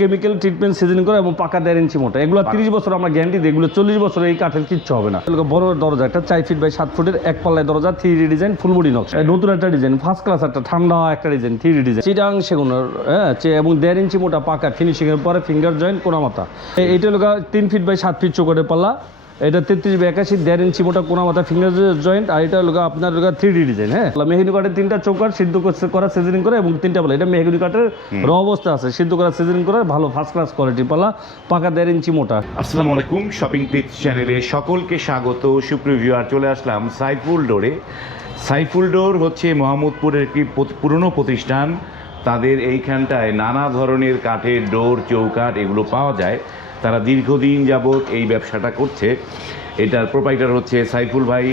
Chemical treatment season করে এবং পাকা দেড় ইঞ্চি মোটা। এগুলো তিরিশ বছর আমরা গ্যারান্টি দিই। এগুলো চল্লিশ বছর এই কাঠের কিচ্ছু হবে না। বড় দরজা একটা চার ফিট বাই সাত ফুটের এক পাল্লায় দরজা থ্রি ডিজাইন ফুল বডি নকশা। নতুন একটা ডিজাইন ফার্স্ট ক্লাস একটা ঠান্ডা একটা ডিজাইন থ্রি ডিজাইন চিটাং সেগুনের হ্যাঁ এবং দেড় ইঞ্চি মোটা পাকা ফিনিশিং এর পরে ফিঙ্গার জয়েন্ট কোনা মাথা এইটা হলো তিন ফিট বাই সাত ফিট চোখের পাল্লা। এটা তেত্রিশ একাশি দেড় ইঞ্চি মোটা কোনা মাথা ফিঙ্গার জয়েন্ট আর এটা গা আপনার হলো থ্রি ডি ডিজাইন হ্যাঁ? মেহেদি কাঠের তিনটা চৌকার সিদ্ধ করা সিজনিং করে এবং তিনটা পাল্লা এটা মেহেদি কাঠের র অবস্থা আছে সিদ্ধ করা সিজনিং করে ভালো ফার্স্ট ক্লাস কোয়ালিটি পালা পাকা দেড় ইঞ্চি মোটা। আসসালামু আলাইকুম শপিং টিপস চ্যানেলে সকলকে স্বাগত সুপ্রিভিউয়ার চলে আসলাম সাইফুল ডোরে সাইফুল ডোর হচ্ছে মোহাম্মদপুরের একটি পুরনো প্রতিষ্ঠান তাদের এইখানটায় নানা ধরনের কাঠের ডোর চৌকাঠ এগুলো পাওয়া যায়। তারা দীর্ঘদিন যাবৎ এই ব্যবসাটা করছে। এটার প্রোপাইটার হচ্ছে সাইফুল ভাই।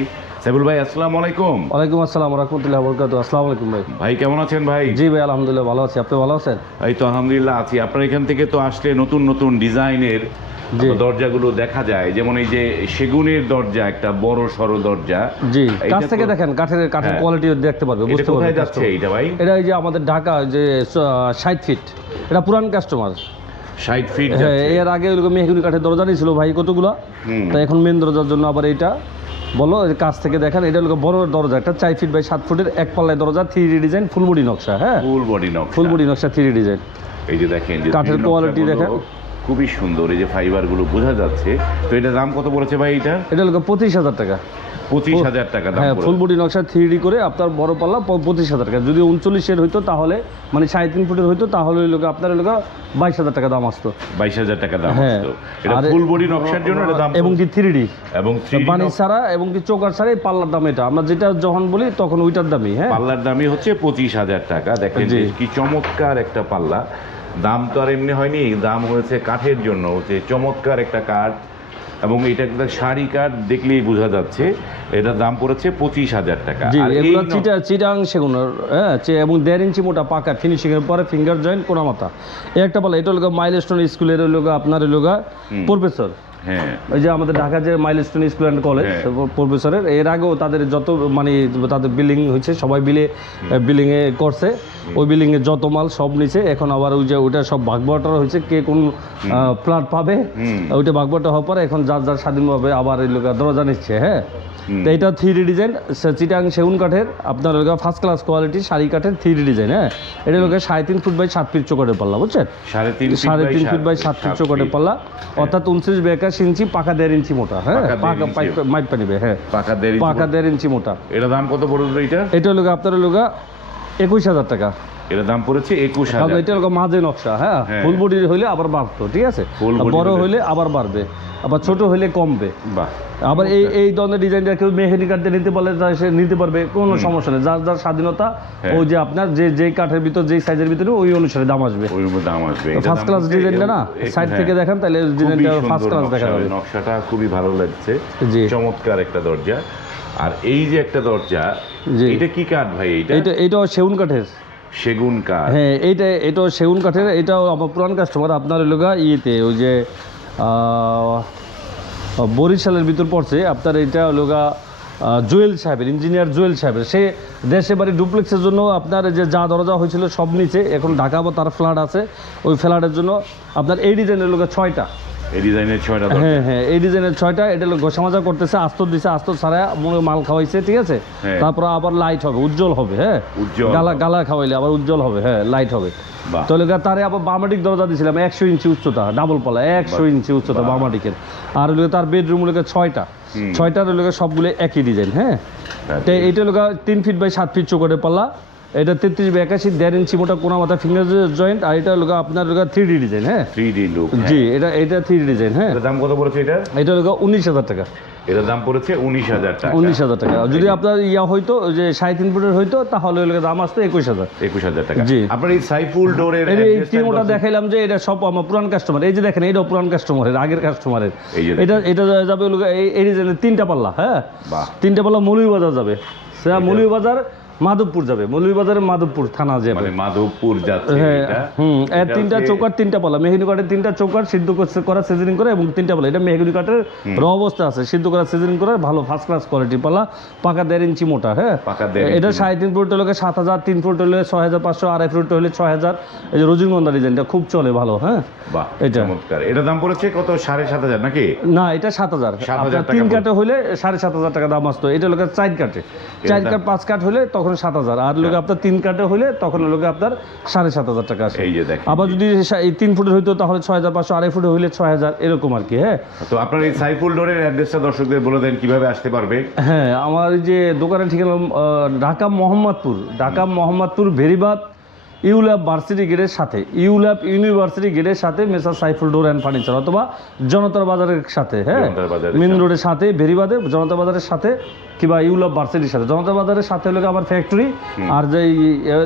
সাইফুল ভাই আসসালামু আলাইকুম। ওয়ালাইকুম আসসালাম রহমতুল্লাহ বরকাত আসসালাম আলাইকুম ভাই। ভাই কেমন আছেন ভাই? জি ভাই আলহামদুলিল্লাহ ভালো আছি। আপনি ভালো আছেন? এই তো আলহামদুলিল্লাহ আছি। আপনার এখান থেকে তো আসলে নতুন নতুন ডিজাইনের। দরজাগুলো দেখা যায়। যেমন এই যে সেগুনের দরজা একটা বড় সড়ো দরজা। জি কাছ থেকে দেখেন কাঠের কাঠের হ্যাঁ। কোয়ালিটি দেখতে পারবে এটা বুঝতে পারবে যাচ্ছে। এইটা ভাই? এটা এই যে আমাদের ঢাকা যে ষাট ফিট এটা পুরান কাস্টমার ষাট ফিট যাচ্ছে। এর আগে ওইরকম মেহগুনি কাঠের দরজা নিয়েছিল ভাই কতগুলো? তো এখন মেন দরজার জন্য আবার এইটা। বলো এই কাছ থেকে দেখেন এটা হলো বড় দরজা একটা চার ফিট বাই সাত ফুটের এক পাল্লায় দরজা থ্রি ডিজাইন ফুল বডি নকশা হ্যাঁ? ফুল বডি নকশা। ফুল বডি নকশা থ্রি ডিজাইন এই যে দেখেন কাঠের কোয়ালিটি দেখেন। খুবই সুন্দর এই যে ফাইবারগুলো বোঝা যাচ্ছে। তো এটার দাম কত পড়েছে ভাই এটা এটা হলো পঁচিশ হাজার টাকা। পঁচিশ হাজার টাকা দাম হ্যাঁ পড়েছে। ফুল বডি নকশা থ্রি করে আপনার বড় পাল্লা পঁচিশ হাজার টাকা। যদি উনচল্লিশের হইতো তাহলে মানে সাড়ে তিন ফুটের হইতো তাহলে ওই লোক আপনার লোক বাইশ হাজার টাকা দাম আসতো। বাইশ হাজার টাকা দাম হ্যাঁ। এটা আর- ফুল বডি নকশার জন্য এটা দাম এবং কি থ্রি ডি এবং 3D বাণী নকশা- ছাড়া এবং কি চোকার ছাড়া এই পাল্লার দাম এটা। আমরা যেটা যখন বলি তখন ওইটার দামই হ্যাঁ। পাল্লার দামই হচ্ছে পঁচিশ হাজার টাকা। দেখেন কি চমৎকার একটা পাল্লা। দাম তো আর এমনি হয়নি দাম হয়েছে কাঠের জন্য হচ্ছে চমৎকার একটা কাঠ। এবং এটা একটা শাড়ি কাঠ দেখলেই বোঝা যাচ্ছে। এটার দাম পড়েছে পঁচিশ হাজার টাকা। এগুলো চিটা চিটাং সেগুনের হ্যাঁ এবং দেড় ইঞ্চি মোটা পাকা ফিনিশিং এর পরে ফিঙ্গার জয়েন্ট কোনা মাথা এই একটা পাল্লা এটা হলো মাইলস্টোন স্কুলের লোক আপনার লোক প্রফেসর। হ্যাঁ। ওই যে আমাদের ঢাকা যে মাইলস্টোন স্কুল অ্যান্ড কলেজ হ্যাঁ। প্রফেসরের এর আগেও তাদের যত মানে তাদের বিল্ডিং হয়েছে সবাই বিলে বিল্ডিং এ করছে। ওই বিল্ডিং এর যত মাল সব নিচে এখন আবার ওই যে ওইটা সব ভাগবাটা হয়েছে কে কোন প্লাট পাবে ওইটা ভাগবাটা হওয়ার পরে এখন যার যার স্বাধীনভাবে আবার এই লোক দরজা নিচ্ছে হ্যাঁ? তো এটা থ্রি ডিজাইন চিটাং সেগুন কাঠের আপনার লোক ফার্স্ট ক্লাস কোয়ালিটি শাড়ি কাঠের থ্রি ডিজাইন হ্যাঁ? এটা লোক সাড়ে তিন ফুট বাই সাত ফিট চোকাটের পাল্লা বুঝছেন? সাড়ে তিন সাড়ে তিন ফিট বাই সাত ফিট চোকাটের পাল্লা অর্থাৎ উনত্রিশ একাশি ইঞ্চি পাকা দেড় ইঞ্চি মোটা হ্যাঁ? পাকা মাইপ পানিবে হ্যাঁ। পাকা দেড় ইঞ্চি পাকা দেড় ইঞ্চি মোটা। এটা দাম কত পড়বে এটা এটা হলো আপনার হলো একুশ হাজার টাকা। এটা দাম পড়েছে একুশ হাজার। এটা হলো মাঝে নকশা হ্যাঁ? হ্যাঁ। ফুল বডি হইলে আবার বাড়তো ঠিক আছে? বড় হলে- হইলে আবার বাড়বে। আবার ছোট হইলে কমবে। বাহ। আবার এই এই ধরনের ডিজাইনটা কেউ মেহেদি কাটতে নিতে পারলে সে নিতে পারবে কোনো সমস্যা নেই। যার যার স্বাধীনতা হ্যাঁ। ওই যে আপনার যে যেই কাঠের ভিতর যেই সাইজের ভিতরে ওই অনুসারে দাম আসবে। ওই দাম আসবে। ফার্স্ট ক্লাস ডিজাইনটা না? সাইড হ্যাঁ। থেকে দেখেন তাহলে ডিজাইনটা ফার্স্ট ক্লাস দেখা যাবে নকশাটা খুবই ভালো লাগছে। জি। চমৎকার একটা দরজা। আর এই যে একটা দরজা। এটা কি কাঠ ভাই এটা এইটা এইটাও সেগুন কাঠের। সেগুন কাঠ। হ্যাঁ এইটা এটা সেগুন কাঠের। এটাও আমার পুরান কাস্টমার আপনার লোকা ইয়েতে ওই যে বরিশালের ভিতর পড়ছে। আপনার এটা লোকা জুয়েল সাহেবের, ইঞ্জিনিয়ার জুয়েল সাহেবের। সে দেশে বাড়ি ডুপ্লেক্সের জন্য আপনার যে যা দরজা হয়েছিল সব নিচে, এখন ঢাকা তার ফ্ল্যাট আছে। ওই ফ্ল্যাটের জন্য আপনার এই ডিজাইনের লোকা ছয়টা। এই ডিজাইনের ছয়টা হ্যাঁ হ্যাঁ এই ডিজাইনের ছয়টা এটা লোক করতেছে আস্তর দিছে আস্তর ছাড়া মাল খাওয়াইছে ঠিক আছে? হ্যাঁ। তারপর আবার লাইট হবে উজ্জ্বল হবে হ্যাঁ? গালা গালা খাওয়াইলে আবার উজ্জ্বল হবে হ্যাঁ লাইট হবে। তাহলে তারে আবার বামাটিক দরজা একশো ইঞ্চি উচ্চতা ডাবল পালা একশো ইঞ্চি উচ্চতা বামাটিকের আর হলো তার বেডরুম লোকে ছয়টা। ছয়টার লোকে সবগুলো একই ডিজাইন হ্যাঁ? হ্যাঁ, তো এইটা লোকা তিন ফিট বাই সাত ফিট চৌকটের পাল্লা। এটা তেত্রিশ একাশি দেড় ইঞ্চি মোটা কোনা মাথা ফিঙ্গার জয়েন্ট আর এটা লোকা আপনার লোকা থ্রি ডি ডিজাইন হ্যাঁ? থ্রি ডি লুক জি এটা এটা থ্রি ডি ডিজাইন হ্যাঁ। দাম কত পড়েছে এটা এটা লোকা উনিশ হাজার টাকা। এটার দাম পড়েছে উনিশ হাজার টাকা। উনিশ হাজার টাকা। আর যদি আপনার ইয়া হইতো যে সাড়ে তিন ফুটের হইতো তাহলে ওই দাম আসতো একুশ হাজার। একুশ হাজার টাকা। জি। আপনার এই সাইফুল ডোরের এই যে এই address টা টিমোটা একবার- দেখাইলাম যে এটা সব আমার পুরান কাস্টমার এই যে দেখেন এইটাও পুরান কাস্টমারের আগের কাস্টমারের এটা এটা যাবে এই ডিজাইনের তিনটা পাল্লা হ্যাঁ? বাহ। তিনটা পাল্লা মৌলভী বাজার যাবে। সেটা মৌলভী বাজার মাধবপুর যাবে মৌলভীবাজারের মাধবপুর থানা যাবে। মানে মাধবপুর যাচ্ছে হ্যাঁ এটা। হুম এর তিনটা চৌকার তিনটা পালা। মেহেদি কাঠের তিনটা চৌকার সিদ্ধ করা সিজনিং করে এবং তিনটা পালা। এটা মেহেদি কাঠের র অবস্থা আছে। সিদ্ধ করা সিজনিং করে ভালো ফার্স্ট ক্লাস কোয়ালিটি পালা। পাকা দেড় ইঞ্চি মোটা হ্যাঁ? এটা সাড়ে তিন ফুট হলে সাত হাজার তিন ফুট হলে ছয় হাজার পাঁচশো আড়াই ফুট হলে ছয় হাজার। এই যে রজনীগন্ধা ডিজাইনটা খুব চলে ভালো হ্যাঁ? বাহ এটা। চমৎকার। এটা দাম পড়েছে কত? সাড়ে সাত হাজার নাকি? না এটা সাত হাজার। 7,000 আপনার তিন। কাটে হলে সাড়ে সাত হাজার টাকা দাম আসতো। এটা লোকের চার কাটে চার কাট পাঁচ কাট হলে তখন সাত হাজার। আর লোকে আপনার তিন কাটে হলে তখন লোকে আপনার সাড়ে সাত হাজার টাকা আসে। এই যে দেখেন। আবার যদি এই তিন ফুটের হইতো তাহলে ছয় হাজার পাঁচশো আড়াই ফুটে হইলে ছয় হাজার এরকম আর কি হ্যাঁ? তো আপনার এই সাইফুল ডোরের অ্যাড্রেসটা দর্শকদের বলে দেন কীভাবে আসতে পারবে? হ্যাঁ আমার এই যে দোকানের ঠিকানা ঢাকা মোহাম্মদপুর। ঢাকা মোহাম্মদপুর ভেরিবাদ ইউল্যাব ভার্সিটি গেটের সাথে ইউল্যাব ইউনিভার্সিটি গেটের সাথে messrs Saiful door and furniture অথবা জনতার বাজারের সাথে হ্যাঁ? মেন রোডের সাথে বেরিবাদে জনতা বাজারের সাথে কিংবা ইউল্যাব ভার্সিটির সাথে। জনতা বাজারের সাথে হলো আমার ফ্যাক্টরি আর যে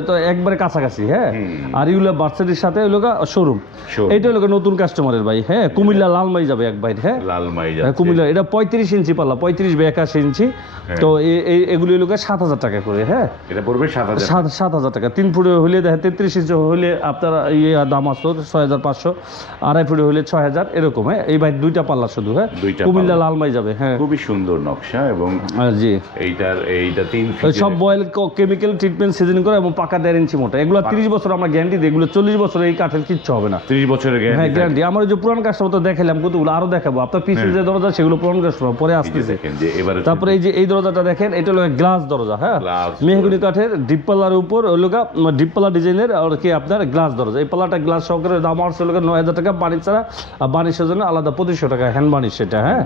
তো একবারে কাছাকাছি হ্যাঁ? আর ইউল্যাব ভার্সিটির সাথে হলো শোরুম। এইটা হলো নতুন কাস্টমারের ভাই হ্যাঁ? কুমিল্লা লালমাই যাবে এক বাইর হ্যাঁ? লালমাই হ্যাঁ, কুমিল্লা এটা পঁয়ত্রিশ ইঞ্চি পাল্লা পঁয়ত্রিশ বা একাশি ইঞ্চি। তো এ- এ- এগুলি লোকে সাত হাজার টাকা করে হ্যাঁ? এটা পড়বে সাত হাজার টাকা। তিন ফুটে হলে দেখেন তেত্রিশ ইঞ্চি হইলে আপনার ইয়ে দাম আসতো ছয় হাজার পাঁচশো আড়াই ফুটে হইলে ছয় হাজার এরকম হ্যাঁ? এই ভাই দুইটা পাল্লা শুধু হ্যাঁ? দুইটা কুমিল্লা লালমাই যাবে হ্যাঁ? খুবই সুন্দর নকশা এবং জি। এইটার এইটা তিন সব বয়েল কেমিক্যাল ট্রিটমেন্ট সিজন করে এবং পাকা দেড় ইঞ্চি মোটা। এগুলো তিরিশ বছর আমরা গ্যারান্টি দিই এগুলো চল্লিশ বছর এই কাঠের কিচ্ছু হবে না। ত্রিশ বছরের হ্যাঁ গ্যারান্টি আমার যে পুরান কাস্টমার তো দেখালাম কতগুলো? আরও দেখাবো। আপনার পিছিয়ে যে দরজা সেগুলো পুরান কাস্টমার পরে আসতেছে। দেখেন যে এবারে তারপরে এই যে এই দরজাটা দেখেন এটা হলো গ্লাস দরজা হ্যাঁ? মেহগুনি কাঠের ডিপ পাল্লার উপর ওই লোকা ডিপ ডিজাইনের আর কি আপনার গ্লাস দরজা। এই পাল্লাটা গ্লাস সহকারে দাম আসছে লোকের নয় হাজার টাকা বাণিজ্য ছাড়া বাণিজ্যের জন্য আলাদা পঁচিশশো টাকা হ্যান্ড বাণিজ্য সেটা হ্যাঁ?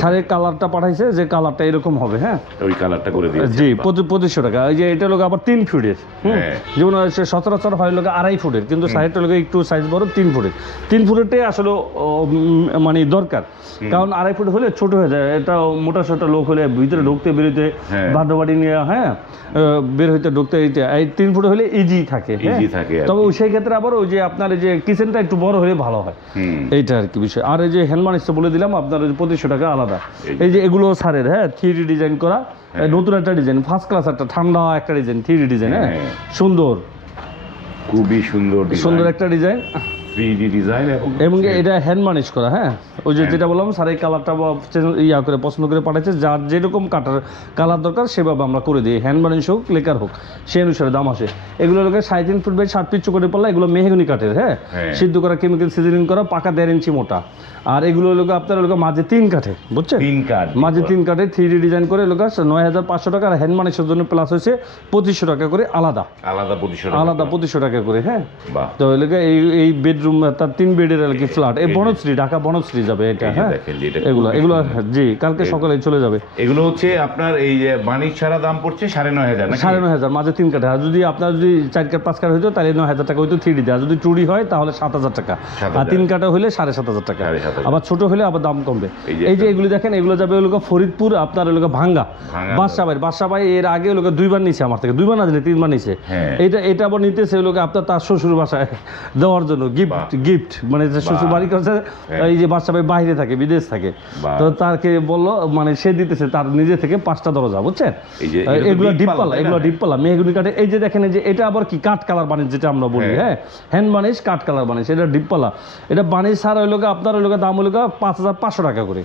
শাড়ির কালারটা পাঠাইছে যে কালারটা এরকম হবে হ্যাঁ? ওই কালারটা করে দিয়েছে জি পঁচিশশো টাকা। এই যে এটা লোক আবার তিন ফুটের হ্যাঁ। যেমন সচরাচর হয় লোক আড়াই ফুটের কিন্তু সাইডটা লোক একটু সাইজ বড় তিন ফুটের। তিন ফুটেরটাই আসলে মানে দরকার। কারণ আড়াই ফুট হলে ছোট হয়ে যায় এটা মোটা সোটা লোক হলে ভিতরে ঢুকতে বেরোতে হ্যাঁ। বাড়ি নিয়ে হ্যাঁ বের হইতে ঢুকতে এই তিন ফুট হলে ইজি থাকে। হ্যাঁ। ইজি থাকে তবে সেই ক্ষেত্রে আবার ওই যে আপনার যে কিচেনটা একটু বড় হলে ভালো হয়। এইটা আর কি বিষয়। আর এই যে হ্যান্ডমানিস তো বলে দিলাম আপনার পঁচিশশো টাকা আলাদা। এই যে এগুলো সারের হ্যাঁ থ্রি ডিজাইন করা। নতুন একটা ডিজাইন ফার্স্ট ক্লাস একটা ঠান্ডা একটা ডিজাইন থ্রি ডিজাইন হ্যাঁ? হ্যাঁ। সুন্দর। খুবই সুন্দর সুন্দর একটা ডিজাইন ডিজাইন এবং এটা হ্যান্ড মানিশ করা হ্যাঁ? ওই যে যেটা বললাম স্যার এই কালারটা ইয়া করে পছন্দ করে পাঠাচ্ছে যার যেরকম কাটার কালার দরকার সেভাবে আমরা করে দিই। হ্যান্ড মানিশ হোক লেকার হোক সেই অনুসারে দাম আসে। এগুলো লোকে সাড়ে তিন ফুট বাই চোখে এগুলো মেহগুনি কাঠের হ্যাঁ? হ্যাঁ। সিদ্ধ করা কেমিক্যাল সিজনিং করা পাকা দেড় ইঞ্চি মোটা। আর এগুলো লোকে আপনার লোকে মাঝে তিন কাঠে বুঝছেন? তিন কার্ড মাঝে তিন কাঠে থ্রি ডি ডিজাইন করে লোক নয় হাজার পাঁচশো টাকা আর হ্যান্ড মানিশের জন্য প্লাস হয়েছে পঁচিশশো টাকা করে আলাদা। আলাদা পজিশন আলাদা পঁচিশশো টাকা করে হ্যাঁ? তো এলাকা এই এই বেডরুম তার তিন বেডের আর কি ফ্ল্যাট এই বনশ্রী ঢাকা বনশ্রী যাবে এটা হ্যাঁ? এগুলো এগুলো জি কালকে সকালে চলে যাবে। এগুলো হচ্ছে আপনার এই যে বাণিজ্য ছাড়া দাম পড়ছে সাড়ে নয় হাজার সাড়ে নয় হাজার মাঝে তিন কাঠে। যদি আপনার যদি চার কাঠ পাঁচ কাঠ হইতো তাহলে নয় হাজার টাকা হইতো থ্রি ডি আর যদি টুডি হয় তাহলে সাত হাজার টাকা। আর তিন কাঠা হলে সাড়ে সাত হাজার টাকা। আবার ছোট হলে আবার দাম কমবে। এই যে এগুলো দেখেন এগুলো যাবে ওগুলো ফরিদপুর আপনার ওগুলো ভাঙ্গা। ভাঙ্গা। বাদশা ভাই বাদশা ভাই এর আগে ওগুলো দুইবার নিছে আমার থেকে। দুইবার না জানি তিনবার নিছে। হ্যাঁ। এটা এটা আবার নিতেছে ওগুলোকে আপনার তার শ্বশুর বাসায় দেওয়ার জন্য গিফট। গিফট মানে শ্বশুর বাড়ি করছে হ্যাঁ। এই যে বাদশা ভাই বাইরে থাকে বিদেশ থাকে। তো তাকে বলল মানে সে দিতেছে তার নিজে থেকে পাঁচটা দরজা বুঝছেন? এগুলো deep ডিপ পাল্লা, পাল্লা তাই না? এগুলো ডিপ পাল্লা মেহগুনি কাঠে এই যে দেখেন এই যে এটা আবার কি কাঠ কালার বানিশ যেটা আমরা বলি হ্যাঁ। হ্যাঁ? হ্যান্ড বানিশ কাঠ কালার বানিশ এটা ডিপ পাল্লা এটা বানিশ ছাড়া হইল আপনার হইল দাম হইল পাঁচ হাজার পাঁচশো টাকা করে।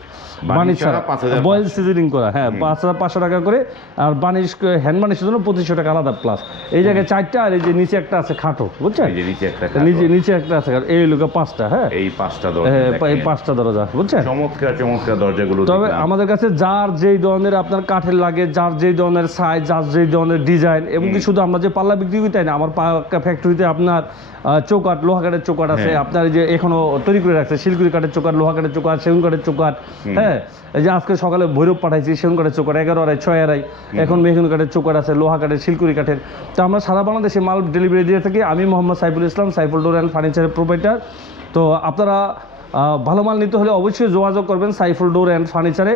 বানিশ ছাড়া ছাড়া 5,500 বয়েল সিজনিং করা হ্যাঁ পাঁচ হাজার পাঁচশো টাকা করে আর বানিশ হ্যান্ড বানিশের জন্য পঁচিশশো টাকা আলাদা প্লাস এই জায়গায় চারটা আর এই যে নিচে একটা আছে খাটো বুঝছেন? এই যে নিচে একটা নিচে নিচে একটা আছে এই হইল পাঁচটা হ্যাঁ? এই পাঁচটা দরজা হ্যাঁ, এই পাঁচটা দরজা বুঝছেন? চমৎকার চমৎকার দরজাগুলো তবে আমাদের কাছে যার যেই ধরনের আপনার কাঠের লাগে যার যেই ধরনের সাইজ যার যেই ধরনের ডিজাইন এবং কি শুধু আমরা যে পাল্লা বিক্রি করি তাই না আমার ফ্যাক্টরিতে আপনার চৌকাঠ লোহা কাঠের চৌকাঠ আছে হ্যাঁ। আপনার যে এখনও তৈরি করে রাখছে শিলকুড়ি কাঠের চৌকাঠ লোহা কাঠের চৌকাঠ সেগুন কাঠের চৌকাঠ হ্যাঁ? এই যে আজকে সকালে ভৈরব পাঠাইছি সেগুন কাঠের চৌকাঠ এগারো আড়াই ছয় আড়াই এখন মেহগুন কাঠের চৌকাঠ আছে লোহা কাঠের শিলকুড়ি কাঠের। তো আমরা সারা বাংলাদেশে মাল ডেলিভারি দিয়ে থাকি। আমি মোহাম্মদ সাইফুল ইসলাম সাইফুল ডোর অ্যান্ড ফার্নিচারের প্রোভাইডার তো আপনারা ভালো মাল নিতে হলে অবশ্যই যোগাযোগ করবেন সাইফুল ডোর অ্যান্ড ফার্নিচারে।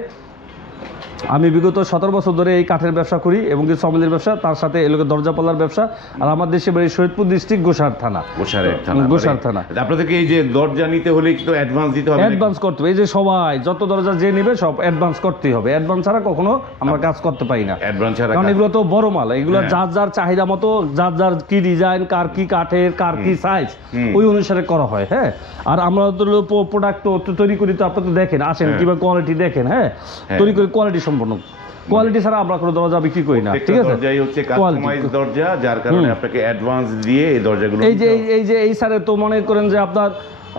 আমি বিগত সতেরো বছর ধরে এই কাঠের ব্যবসা করি এবং কি সমিলের ব্যবসা তার সাথে এলাকা দরজা পাল্লার ব্যবসা আর আমার দেশে বাড়ি শহীদপুর ডিস্ট্রিক্ট গোসার থানা। গোসার মানে থানা। আপনাদেরকে এই যে দরজা নিতে হলে তো অ্যাডভান্স দিতে হবে অ্যাডভান্স করতে হবে। এই যে সবাই যত দরজা যে নেবে সব অ্যাডভান্স করতেই হবে। অ্যাডভান্স ছাড়া কখনো আমরা কাজ করতে পারি না। অ্যাডভান্স ছাড়া কারণ এগুলো তো বড় মাল। এগুলো হ্যাঁ। যার যার চাহিদা মতো যার যার কি ডিজাইন কার কি কাঠের কার কি সাইজ ওই অনুসারে করা হয় হ্যাঁ। আর আমরা তো প্রোডাক্ট তো তৈরি করি তো আপনারা তো দেখেন আসেন হ্যাঁ। কিংবা কোয়ালিটি দেখেন হ্যাঁ। হ্যাঁ। তৈরি করি কোয়ালিটি সম্পন্ন কোয়ালিটি ছাড়া আমরা কোনো দরজা বিক্রি করি না ঠিক আছে? দরজাই হচ্ছে কাস্টমাইজ দরজা যার কারণে আপনাকে অ্যাডভান্স দিয়ে এই দরজাগুলো এই যে এই- যে এই স্যারে তো মনে করেন যে আপনার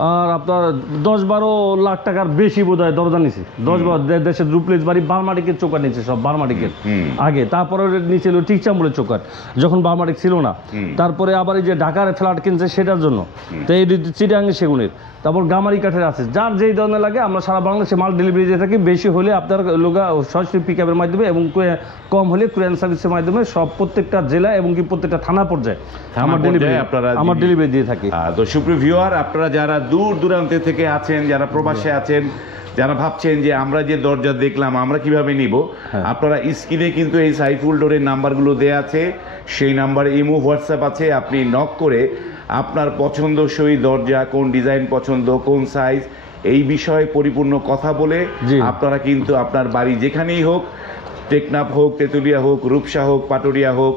আর আপনার দশ বারো লাখ টাকার বেশি বোধ হয় দরজা নিছে। দশ বারো দেশের রুপ্লেস বাড়ি বারমাটিকের চোকার নিচে সব বারমাটিকের। আগে তারপরে নিচে ছিল টিকচাম্বুরের চোকার যখন বারমাটিক ছিল না। তারপরে আবার এই যে ঢাকার ফ্ল্যাট কিনছে সেটার জন্য। তো এই চিটাঙ্গ সেগুনের। তারপর গামারি কাঠের আছে। যার যেই ধরনের লাগে আমরা সারা বাংলাদেশে মাল ডেলিভারি দিয়ে থাকি। বেশি হলে আপনার লোকা সরাসরি পিক আপের মাধ্যমে এবং কম হলে কুরিয়ান সার্ভিসের মাধ্যমে সব প্রত্যেকটা জেলা এবং কি প্রত্যেকটা থানা পর্যায়ে আমার ডেলিভারি আপনারা আমার ডেলিভারি দিয়ে থাকি। তো সুপ্রিয় ভিউয়ার আপনারা যারা দূর দূরান্ত থেকে আছেন যারা প্রবাসে আছেন যারা ভাবছেন যে আমরা যে দরজা দেখলাম আমরা কীভাবে নিব হ্যাঁ। আপনারা স্ক্রিনে কিন্তু এই সাইফুল ডোরের নাম্বারগুলো দেয়া আছে সেই নাম্বারে ইমো হোয়াটসঅ্যাপ আছে আপনি নক করে আপনার পছন্দসই দরজা কোন ডিজাইন পছন্দ কোন সাইজ এই বিষয়ে পরিপূর্ণ কথা বলে। আপনারা কিন্তু আপনার বাড়ি যেখানেই হোক টেকনাফ হোক তেঁতুলিয়া হোক রূপসা হোক পাটুরিয়া হোক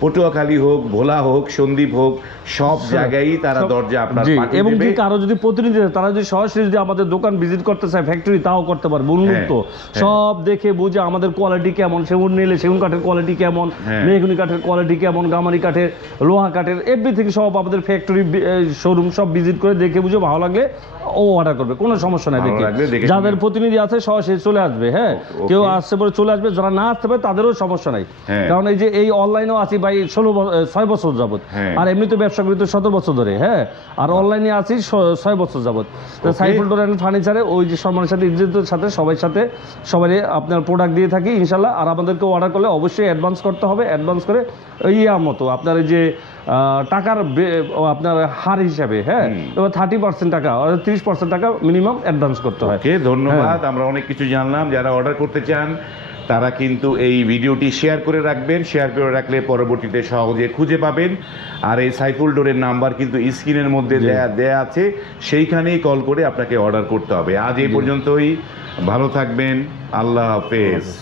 পটুয়াখালী হোক ভোলা হোক সন্দীপ হোক সব জায়গায় তারা দরজা আপনার এবং কি কারও যদি প্রতিনিধি তারা যদি সরাসরি যদি আমাদের দোকান ভিজিট করতে চায় ফ্যাক্টরি তাও করতে পারবে উন্মুক্ত হ্যাঁ। সব দেখে বুঝে আমাদের কোয়ালিটি কেমন সেগুন নিলে সেগুন কাঠের কোয়ালিটি কেমন হ্যাঁ। মেহগুনি কাঠের কোয়ালিটি কেমন গামারি কাঠের লোহা কাঠের এভরিথিং সব আমাদের ফ্যাক্টরি শোরুম সব ভিজিট করে দেখে বুঝে ভালো লাগলে ও অর্ডার করবে কোনো সমস্যা নাই দেখে। যাদের প্রতিনিধি আছে সরাসরি চলে আসবে হ্যাঁ। কেউ আসতে পারে চলে আসবে যারা না আসতে পারে তাদেরও সমস্যা নাই। হ্যাঁ। কারণ এই যে এই অনলাইনেও আছি ভাই ষোলো ছয় বছর যাবত হ্যাঁ। আর এমনি তো ব্যবসা করি তো সতেরো বছর ধরে হ্যাঁ? আর অনলাইনে আছি ছয় বছর যাবত সাইফুল ডোর অ্যান্ড ফার্নিচারে ওই যে সম্মানের সাথে ইজ্জতের সাথে সবার সাথে সবাই আপনার প্রোডাক্ট দিয়ে থাকি ইনশাল্লাহ আর আমাদেরকে অর্ডার করলে অবশ্যই অ্যাডভান্স করতে হবে অ্যাডভান্স করে ইয়া মতো আপনার এই যে আহ, টাকার আপনার হার হিসাবে হ্যাঁ? এবার থার্টি পার্সেন্ট টাকা তিরিশ পার্সেন্ট টাকা মিনিমাম অ্যাডভান্স করতে হয়। ধন্যবাদ। হ্যাঁ। আমরা অনেক কিছু জানলাম। যারা অর্ডার করতে চান তারা কিন্তু এই ভিডিওটি শেয়ার করে রাখবেন শেয়ার করে রাখলে পরবর্তীতে সহজে খুঁজে পাবেন। আর এই সাইফুল ডোরের নাম্বার কিন্তু স্ক্রিনের মধ্যে দেয়া দেয়া আছে। সেইখানেই কল করে আপনাকে অর্ডার করতে হবে। আজ এই পর্যন্তই। ভালো থাকবেন। আল্লাহ হাফেজ।